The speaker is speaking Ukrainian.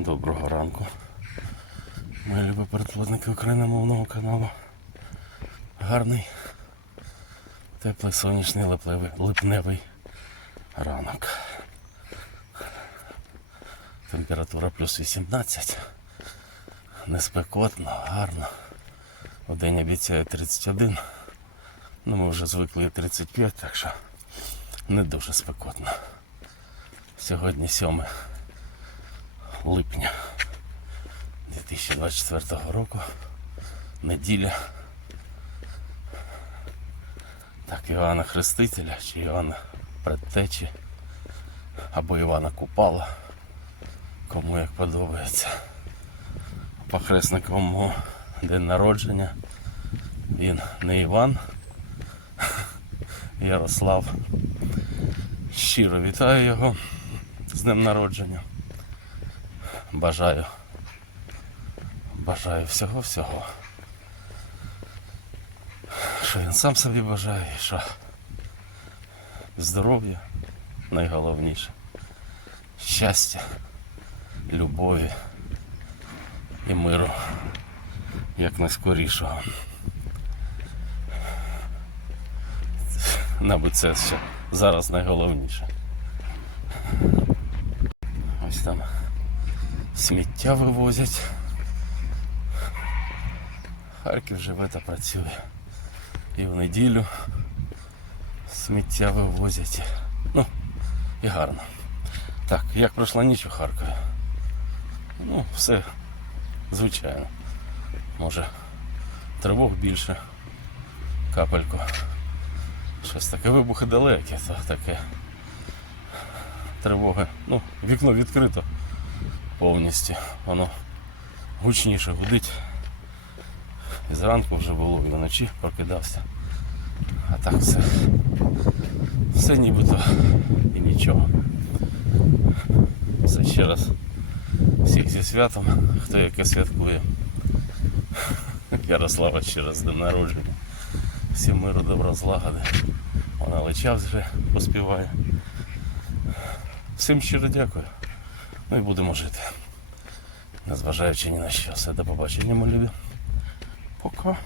Доброго ранку. Мої любі передплатники україномовного каналу. Гарний, теплий, сонячний, липневий, липневий ранок. Температура плюс 18. Не спекотно, гарно. В день обіцяє 31. Ну, ми вже звикли 35, так що не дуже спекотно. Сьогодні 7 липня 2024 року. Неділя. Так, Івана Хрестителя чи Івана Предтечі або Івана Купала. Кому як подобається. Похресником мого день народження. Він не Іван. Ярослав. Щиро вітаю його з днем народження. Бажаю. Бажаю всього-всього. Що він сам собі бажає, що здоров'я найголовніше. Щастя, любові і миру як найскорішого. Мабуть, це ще зараз найголовніше. Ось там сміття вивозять. Харків живе та працює. І в неділю сміття вивозять. Ну, і гарно. Так, як пройшла ніч у Харкові? Ну, все звичайно. Може, тривог більше, капельку. Щось таке вибухи далекі, то таке. Тривоги. Ну, вікно відкрито повністю. Воно гучніше гудить. І зранку вже було, і вночі прокидався. А так все. Все нібито і нічого. Все ще раз. Всіх зі святом, хто яке святкує. Ярослава ще раз днем народження. Всім миру, добра, злагоди. Вона лича вже поспіває. Всім щиро дякую. Ну і будемо жити. Незважаючи ні на що. Все до побачення, мої любі. Пока.